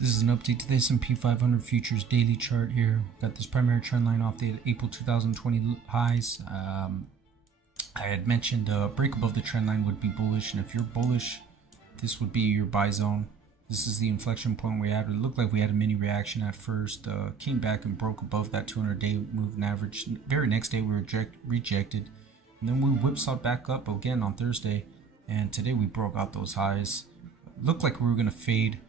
This is an update to the S&P 500 futures daily chart here. Got this primary trend line off the April 2020 highs. I had mentioned a break above the trend line would be bullish, and if you're bullish, this would be your buy zone. This is the inflection point we had. It looked like we had a mini reaction at first, came back and broke above that 200-day moving average. Very next day we were rejected, and then we whipsawed back up again on Thursday, and today we broke out those highs. Looked like we were going to fade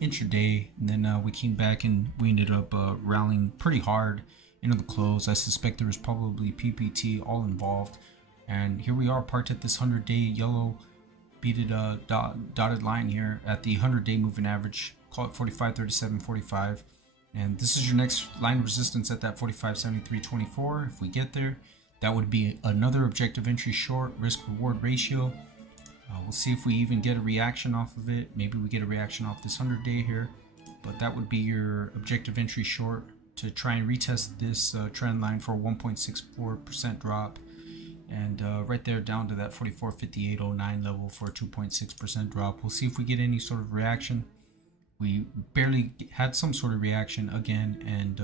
intraday, and then we came back and we ended up rallying pretty hard into the close. I suspect there was probably PPT all involved, and here we are parked at this 100-day yellow beaded dotted line here at the 100-day moving average. Call it 45.3745, and this is your next line of resistance at that 45.7324. If we get there, that would be another objective entry short. Risk reward ratio, we'll see if we even get a reaction off of it. Maybe we get a reaction off this 100-day here, but that would be your objective entry short to try and retest this trend line for a 1.64% drop, and right there down to that 44.5809 level for a 2.6% drop. We'll see if we get any sort of reaction. We barely had some sort of reaction again, and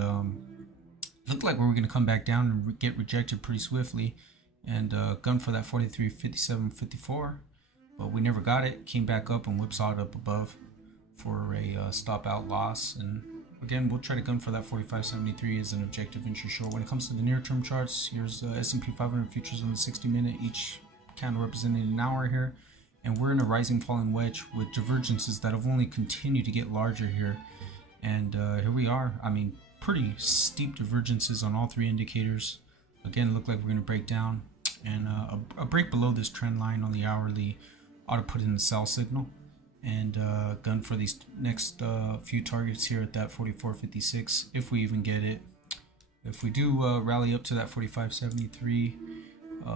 looked like we were going to come back down and get rejected pretty swiftly and gun for that 43.5754. But we never got it. Came back up and whipsawed up above for a stop out loss. And again, we'll try to gun for that 45.73 as an objective entry short. When it comes to the near term charts, here's S&P 500 futures on the 60-minute, each candle representing an hour here. And we're in a rising falling wedge with divergences that have only continued to get larger here. And here we are. I mean, pretty steep divergences on all three indicators. Again, look like we're going to break down. And a break below this trend line on the hourly ought to put in the sell signal, and gun for these next few targets here at that 44.56 if we even get it. If we do rally up to that 45.73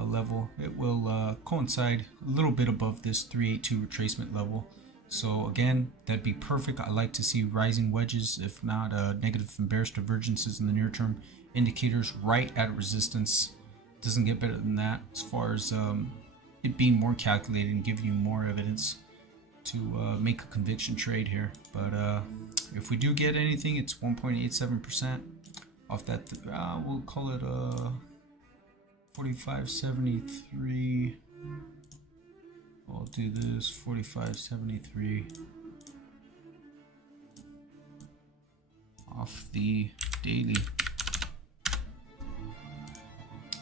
level, it will coincide a little bit above this 382 retracement level. So again, that'd be perfect. I like to see rising wedges, if not negative and bearish divergences in the near term indicators right at resistance. Doesn't get better than that as far as it being more calculated and giving you more evidence to make a conviction trade here. But if we do get anything, it's 1.87% off that. We'll call it 45.73. I'll do this 45.73 off the daily,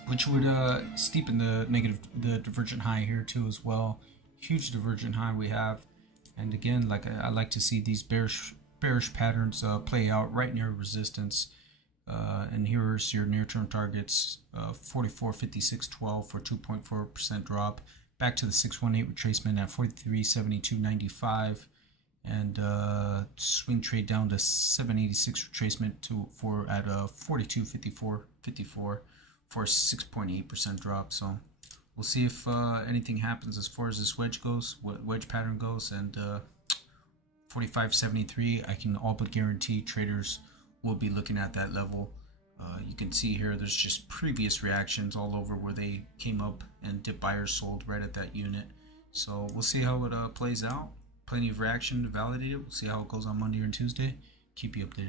which would steepen the divergent high here too as well. Huge divergent high we have, and again, like I like to see these bearish patterns play out right near resistance. And here's your near-term targets: 44.5612 for 2.4% drop, back to the 618 retracement at 43.7295, and swing trade down to 786 retracement at 42.5454. for a 6.8% drop. So we'll see if anything happens as far as this wedge pattern goes, and 45.73, I can all but guarantee traders will be looking at that level. You can see here there's just previous reactions all over where they came up and dip buyers sold right at that unit. So we'll see how it plays out. Plenty of reaction to validate it. We'll see how it goes on Monday and Tuesday. Keep you updated.